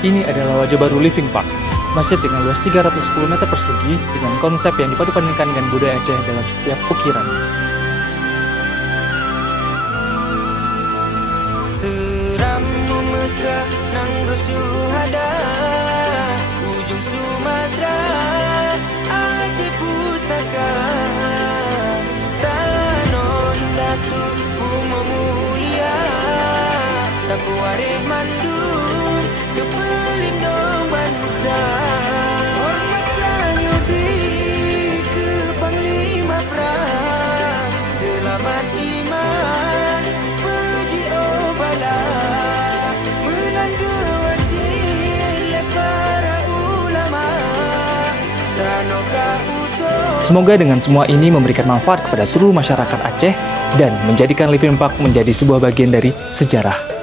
Ini adalah wajah baru Living Park, masjid dengan luas 310 meter persegi dengan konsep yang dipadupadankan dengan budaya Aceh dalam setiap ukirannya. Seram Mekah nang Rusuhada, ujung Sumatera, Aceh pusaka, Tanah Indah tu Bumi mulia, Tapuareh Mandun, kepelindung bangsa. Hormat yang beri ke Panglima Perang, selamat iman, puji obala, melangga wasil para ulama, Tanoka utuh. Semoga dengan semua ini memberikan manfaat kepada seluruh masyarakat Aceh dan menjadikan Living Park menjadi sebuah bagian dari sejarah.